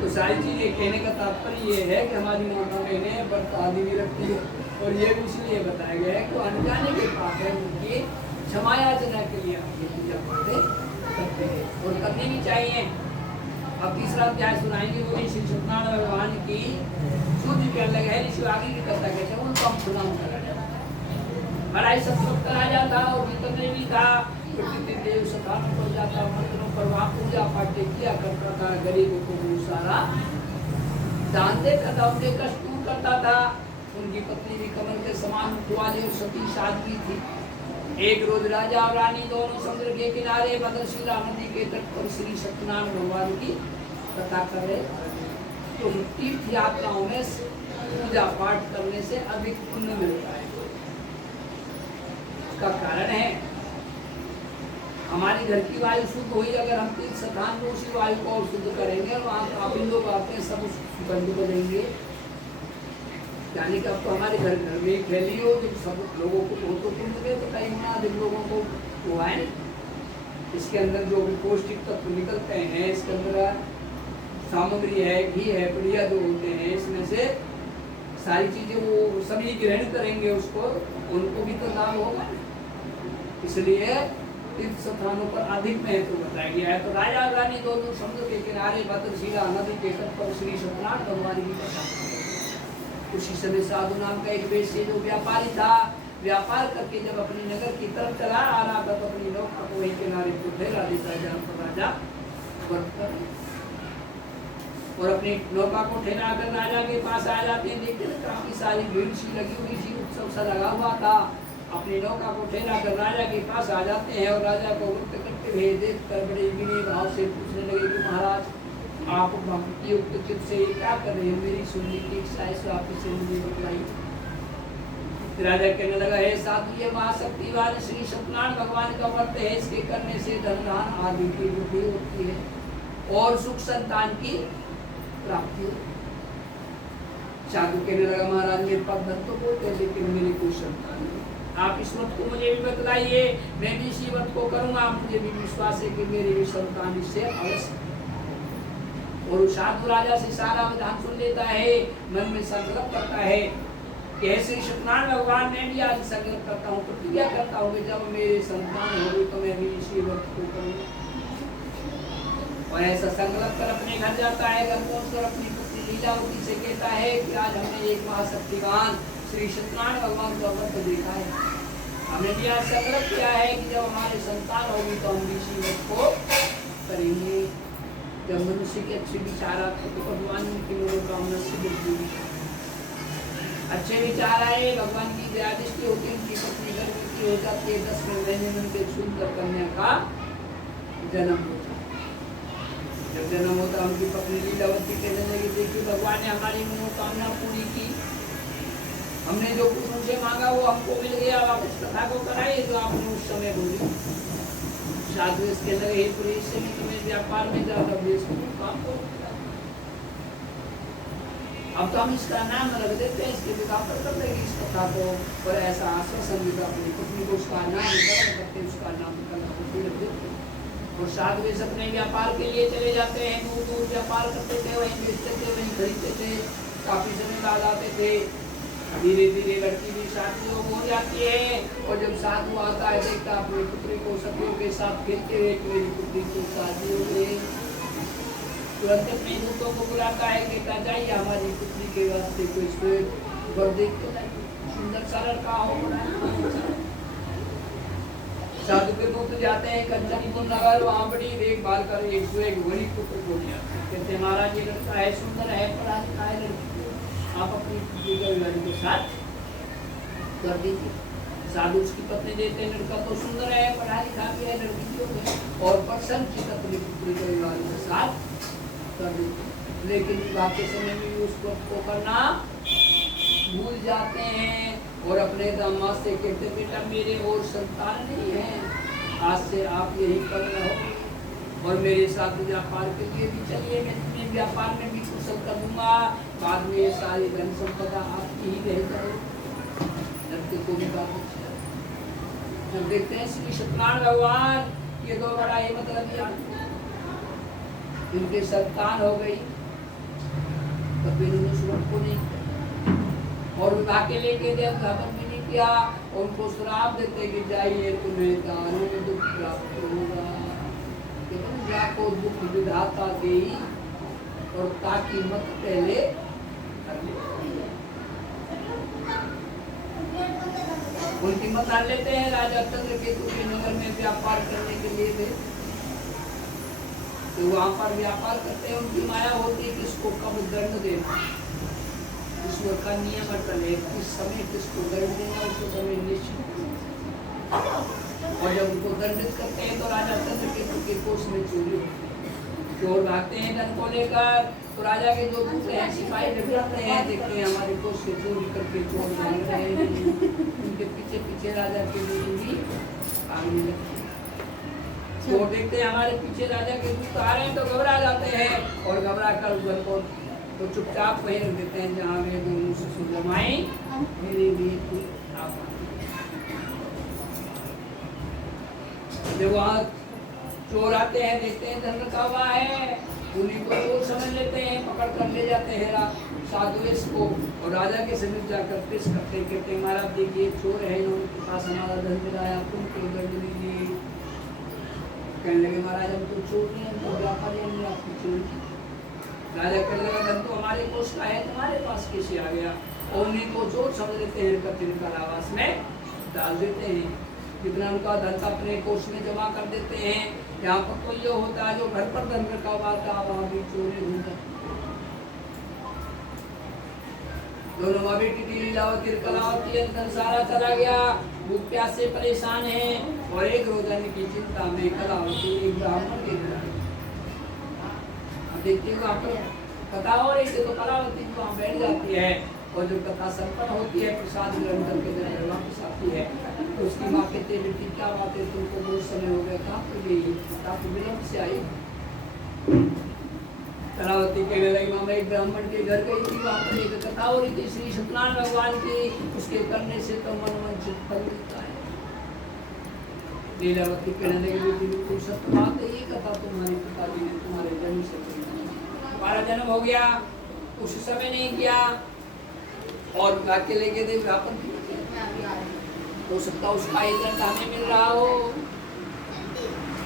तो सारी चीज़ें कहने का तात्पर्य ये है कि हमारी माताओं ने व्रत आदि भी रखती है, और ये भी इसलिए बताया गया है कि अनजाने के पाप है उनकी क्षमा याचना के लिए हम ये पूजा करते हैं, और करनी भी चाहिए। अब तीसरा अध्याय सुनाएंगे, वो श्री सत्यनारायण भगवान की सूर्य के अलग है, ऋषि आगे की कथा कहते हैं, उनको हम प्रणाम करा जाता है। बड़ा सत्संग कराया जाता, और जितने भी था देव स्थानों पर जाता, मंदिरों पर वहाँ पूजा पाठ किया करता था, गरीबों को बहुत सारा दान देता था, उनके कष्ट दूर करता था। उनकी पत्नी भी कमल के समान वाली और सती साध्वी थी। एक रोज राजा और रानी दोनों समुद्र के किनारे बदरशिला नदी के तट पर श्री सत्यनारायण भगवान की कथा कर रहे। तो तीर्थ यात्राओं में पूजा पाठ करने से अधिक पुण्य मिलता है। उसका कारण है हमारी घर की वायु शुद्ध हुई, अगर हम तीर्थ स्थान में उसी वायु को और शुद्ध करेंगे, और वहाँ काफी लोग आते हैं, सब बंद बजेंगे, यानी कि अब तो हमारे घर घर में ही फैली हो, जब सब लोगों को तो पुण्य दे, तो कई गुना अधिक लोगों को हुआ है। इसके अंदर जो भी पौष्टिक तत्व निकलते हैं, इसके अंदर सामग्री है, घी है, बढ़िया जो होते हैं, इसमें से सारी चीजें वो सभी ग्रहण करेंगे, उसको उनको भी तो लाभ होगा। इसलिए तीर्थ स्थानों पर अधिक महत्व बताया गया है। तो राजा रानी दोनों समुद्र के किनारे भद्रशिला नदी के तट पर श्री सत्यनारायण भगवान की कथा। उसी समय साधु नाम का एक वैश्य जो व्यापारी था, व्यापार करके जब अपनी नगर की तरफ चला आ रहा था, तो अपनी नौका को वही किनारे को ठहरा देता, जहाँ पर राजा व्रत कर, और अपनी नौका को ठहरा कर राजा के पास आ जाते हैं। देखते हैं काफी सारी भीड़ सी लगी हुई थी, उत्सव सा लगा हुआ था। अपनी नौका को ठहरा कर राजा के पास आ जाते हैं, और राजा को वृत्त करते हुए देख कर बड़े विनय भाव से पूछने लगे कि महाराज, आप भक्ति युक्त चित्त से क्या कर रहे हैं, मेरी सुनने की इच्छा है, सो आप इसे मुझे बताइए। राजा कहने लगा, हे साधु, ये महाशक्तिवान श्री सत्यनारायण भगवान का व्रत है, इसके करने से धन धान आदि की वृद्धि होती है, और सुख संतान की प्राप्ति होती है। साधु कहने लगा, महाराज मेरे पास धन तो बहुत है, लेकिन मेरी कोई संतान नहीं, आप इस व्रत को मुझे भी बतलाइए, मैं भी इसी व्रत को करूंगा, मुझे भी विश्वास है कि मेरी भी संतान इससे अवश्य। और साधु राजा से सारा विधान सुन लेता है, मन में संकल्प करता है कि श्री सत्यनारायण भगवान, मैं भी आज संकल्प करता हूँ, प्रतिज्ञा करता हूँ कि जब मेरे संतान होगी तो मैं भी इसी व्रत को करूँगा। और ऐसा संकल्प कर अपने घर जाता है। घर पहुंचकर अपनी पुत्री लीलावती से कहता है कि आज हमने एक महाशक्तिवान श्री सत्यनारायण भगवान का व्रत देखा है, हमने भी आज संकल्प किया है कि जब हमारे संतान होगी तो हम भी इसी व्रत को करेंगे। जब मनुष्य के अच्छे विचार आते तो भगवान की मनोकामना सिद्ध होती। अच्छे विचार आए, भगवान की दया दृष्टि होती है, उनकी पत्नी गर्भवती हो जाती है, 10 महीने में उनके सुंदर कन्या का जन्म होता है। जब जन्म होता है उनकी पत्नी लीलावती कहने लगी, देखिए भगवान ने हमारी मनोकामना पूरी की, हमने जो कुछ उनसे मांगा वो हमको मिल गया, आप उस कथा को कराइए जो आपने उस समय बोली। साधु इसके लगे, हे पुरी, इस समय तुम्हें व्यापार में ज्यादा व्यस्त हो, काम को अब तो हम इसका नाम रख देते हैं, इसके विधा पर कर देंगे इस कथा को, और ऐसा आश्वासन देगा अपनी पत्नी को, उसका नाम करते उसका नाम रख देते। और साधु इस अपने व्यापार के लिए चले जाते हैं, दूर दूर व्यापार करते थे, वहीं बेचते थे, वहीं खरीदते थे, काफी समय बाद आते थे। धीरे धीरे लड़की भी शादी हो जाती है, और जब साधु आता है देखता अपनी पुत्री को सखियों के साथ खेलते हुए, मेरी पुत्री को शादी हो गई, तुरंत अपने दूतों को बुलाता है, कहता जाइए हमारी पुत्री के वास्ते कोई श्वेत वर देख तो नहीं, सुंदर सा लड़का हो बड़ा। साधु के दूत जाते हैं कंचनपुर नगर, वहाँ बड़ी देखभाल कर एक सौ एक बड़ी पुत्र को दिया, कहते महाराज ये लड़का है, सुंदर है, पढ़ा लिखा है, लड़की आप अपनी पुत्री का विवाह के साथ कर दीजिए। साधु उसकी पत्नी देते हैं, लड़का तो सुंदर है, पढ़ा लिखा भी है, लड़की भी हो और प्रसन्न अपनी पुत्री का विवाह के साथ कर देते। लेकिन विवाह के समय में उसको करना भूल जाते हैं, और अपने दामाद से कहते बेटा मेरे और संतान नहीं है, आज से आप यही कर रहो और मेरे साथ व्यापार के लिए भी चलिए, मैं तुम्हें व्यापार में भी कुशल कर दूंगा, बाद में ये सारी धन संपदा आपकी ही रह जाए। लड़के को भी बात अच्छा, जब देखते हैं श्री सत्यनारायण भगवान ये दो बड़ा ही मतलब इनके संतान हो गई, कभी उन्होंने सुरत को नहीं और विवाह के लेके जब धावन भी नहीं किया, उनको श्राप देते कि जाइए तुम्हें दानों में दुख प्राप्त होगा, को दुख विधाता दे और ताकि मत पहले उनकी मत डाल लेते हैं। राजा चंद्रकेतु के नगर में व्यापार करने के लिए थे, तो वहां पर व्यापार करते हैं, उनकी माया होती है किसको कब दंड देना, ईश्वर का नियम अटल है, किस समय किसको दंड देना उसको समय निश्चित। और जब उनको दंडित करते हैं तो राजा चंद्रकेतु के कोष में चोरी होती है, चोर भागते हैं धन को लेकर, तो राजा के जो दूसरे हैं सिपाही डरते हैं, देखते हैं हमारे कोष से चोरी करके चोर भाग रहे हैं, उनके पीछे पीछे राजा के दूत भी भागने लगते हैं। तो देखते हैं हमारे पीछे राजा के दूत आ रहे हैं, तो घबरा जाते हैं और घबरा कर उधर को तो चुपचाप वहीं रख देते हैं जहाँ वे दोनों से सुलझाएं मेरे लिए आप। जब वहाँ चोर आते हैं, देखते हैं धन रखा हुआ है, उन्हीं को चोर समझ लेते हैं, पकड़ कर ले जाते हैं साधु को, और राजा के समीप जाकर पेश करते हैं, कहते हैं महाराज देखिए चोर है, इन्होंने पास हमारा धन मिलाया, तुम क्यों दंड लीजिए। कहने लगे महाराज हम तो चोर नहीं, हम तो व्यापारी, हमने आपकी चोरी। राजा कहने लगा धन तो हमारे कोष का है, तुम्हारे पास कैसे आ गया, और उन्हीं को चोर समझ लेते हैं, तिनका आवास में डाल देते हैं, जितना उनका धन अपने कोष में जमा कर देते हैं। यहाँ पर तो ये होता है जो घर पर धन रखा हुआ था वहाँ भी चोरी होता, दोनों माँ बेटी की लीलावती कलावती धन सारा चला गया, भूख प्यास से परेशान है और एक रोजाने की चिंता में कलावती एक ब्राह्मण के घर देखते हैं, वहाँ पर कथा हो रही थी तो कलावती वहाँ बैठ जाती है, और जब कथा संपन्न होती है प्रसाद ग्रहण करके जब वापस आती है तो उसकी माँ कहते बेटी क्या बात है, तुमको बहुत समय हो गया, कहाँ पर गई, काफी विलम्ब से आई। कलावती कहने लगी माँ मैं एक ब्राह्मण के घर गई थी, वहाँ पर एक कथा हो रही थी श्री सत्यनारायण भगवान की, उसके करने से तो मनोवांछित फल मिलता है। लीलावती कहने लगी बेटी बिल्कुल सत्य बात है, ये कथा तुम्हारे पिताजी ने तुम्हारे जन्म से तुम्हारा जन्म हो गया उस समय नहीं किया, और विवाह के लेके दे व्यापन हो सकता उसका एक दंड हमें मिल रहा हो,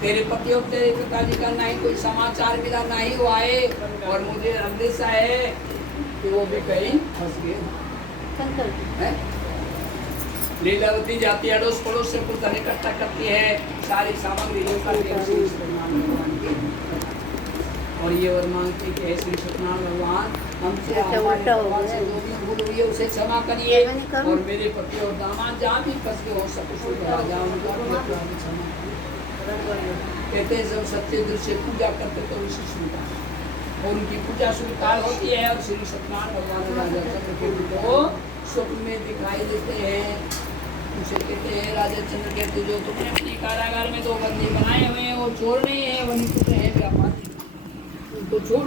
तेरे पति और तेरे पिताजी का ना ही कोई समाचार मिला, ना ही वो आए, और मुझे अंदेशा है कि वो भी कहीं फंस गए। लीलावती जाती है अड़ोस पड़ोस से कुछ धन इकट्ठा करती है, सारी सामग्री और ये वर मांगते कि हे श्री सत्यनारायण भगवान हमसे अच्छा, हमारे उल्टा हो भगवान से गया। जो भी भूल हुई है उसे क्षमा करिए मैं नहीं करूँ। और मेरे पति और दामाद जहाँ भी फंस गए हो सब कुछ उठा जाओ उनका भी अपराध क्षमा करिए। कहते हैं जब सत्य दिल से पूजा करते तो उसी सुनता और उनकी पूजा स्वीकार होती है और श्री सत्यनारायण भगवान राजा चंद्रकेतु को स्वप्न में दिखाई देते हैं। उसे कहते हैं राजा चंद्रकेतु जो तुमने अपने कारागार में 2 बंदी बनाए हुए हैं वो चोर नहीं है वही पुत्र है व्यापारी उनको छोड़